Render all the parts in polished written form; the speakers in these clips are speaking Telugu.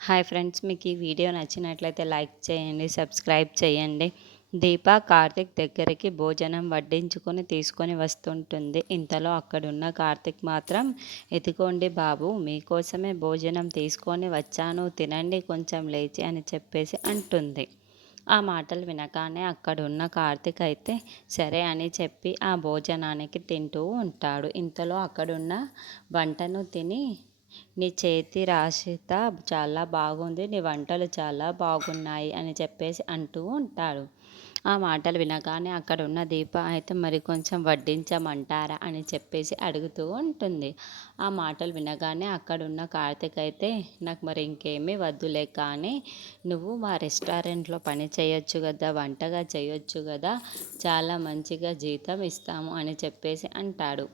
హాయ్ ఫ్రెండ్స్, మీకు ఈ వీడియో నచ్చినట్లయితే లైక్ చేయండి, సబ్స్క్రైబ్ చేయండి. దీప కార్తిక్ దగ్గరికి భోజనం వడ్డించుకొని తీసుకొని వస్తుంటుంది. ఇంతలో అక్కడున్న కార్తిక్ మాత్రం, ఎత్తుకోండి బాబు, మీకోసమే భోజనం తీసుకొని వచ్చాను, తినండి కొంచెం లేచి అని చెప్పేసి అంటుంది. ఆ మాటలు వినగానే అక్కడున్న కార్తిక్ అయితే సరే అని చెప్పి ఆ భోజనానికి తింటూ ఉంటాడు. ఇంతలో అక్కడున్న వంటను తిని, నీ చేతి రాశిత చాలా బాగుంది, నీ వంటలు చాలా బాగున్నాయి అని చెప్పేసి అంటూ ఉంటాడు. ఆ మాటలు వినగానే అక్కడ ఉన్న దీప అయితే మరి కొంచెం వడ్డించమంటారా అని చెప్పేసి అడుగుతూ ఉంటుంది. ఆ మాటలు వినగానే అక్కడున్న కార్తిక్ అయితే, నాకు మరి ఇంకేమీ వద్దులే, కానీ నువ్వు మా రెస్టారెంట్లో పని చేయొచ్చు కదా, వంటగా చేయొచ్చు కదా, చాలా మంచిగా జీతం ఇస్తాము అని చెప్పేసి అంటాడు.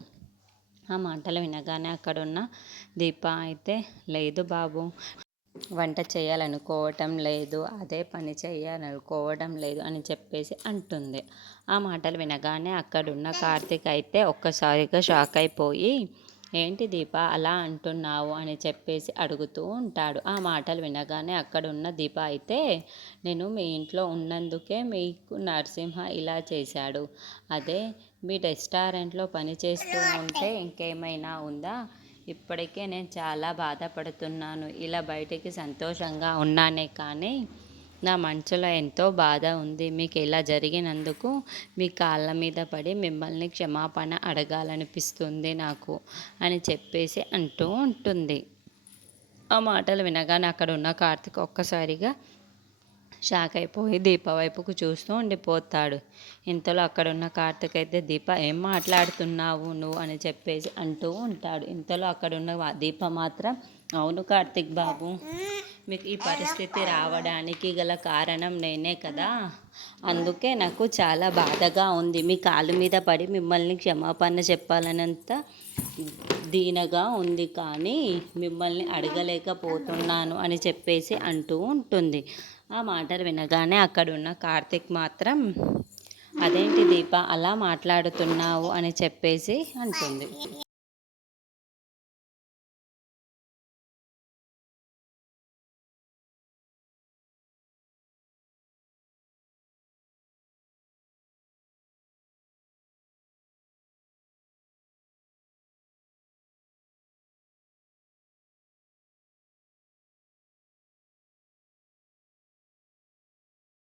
ఆ మాటలు వినగానే అక్కడున్న దీప అయితే, లేదు బాబు, వంట చేయాలనుకోవటం లేదు, అదే పని చేయాలనుకోవడం లేదు అని చెప్పేసి అంటుంది. ఆ మాటలు వినగానే అక్కడున్న కార్తీక్ అయితే ఒక్కసారిగా షాక్ అయిపోయి, ఏంటి దీప అలా అంటున్నావు అని చెప్పేసి అడుగుతూ ఉంటాడు. ఆ మాటలు వినగానే అక్కడున్న దీప అయితే, నేను మీ ఇంట్లో ఉన్నందుకే మీకు నరసింహ ఇలా చేశాడు, అదే మీ రెస్టారెంట్లో పని చేస్తూ ఉంటే ఇంకేమైనా ఉందా, ఇప్పటికే నేను చాలా బాధపడుతున్నాను, ఇలా బయటికి సంతోషంగా ఉన్నానే కానీ నా మనసులో ఎంతో బాధ ఉంది, మీకు ఇలా జరిగినందుకు మీ కాళ్ళ మీద పడి మిమ్మల్ని క్షమాపణ అడగాలనిపిస్తుంది నాకు అని చెప్పేసి అంటూ ఉంటుంది. ఆ మాటలు వినగానే అక్కడ ఉన్న కార్తీక్ ఒక్కసారిగా షాక్ అయిపోయి దీప వైపుకు చూస్తూ ఉండిపోతాడు. ఇంతలో అక్కడున్న కార్తిక్ అయితే, దీప ఏం మాట్లాడుతున్నావు నువ్వు అని చెప్పేసి అంటూ ఉంటాడు. ఇంతలో అక్కడున్న దీప మాత్రం, అవును కార్తిక్ బాబు, మీకు ఈ పరిస్థితి రావడానికి గల కారణం నేనే కదా, అందుకే నాకు చాలా బాధగా ఉంది, మీ కాళ్ళ మీద పడి మిమ్మల్ని క్షమాపణ చెప్పాలనంత దీనగా ఉంది, కానీ మిమ్మల్ని అడగలేకపోతున్నాను అని చెప్పేసి అంటూ ఉంటుంది. ఆ మాటలు వినగానే అక్కడున్న కార్తిక్ మాత్రం, అదేంటి దీప అలా మాట్లాడుతున్నావు అని చెప్పేసి అంటుంది.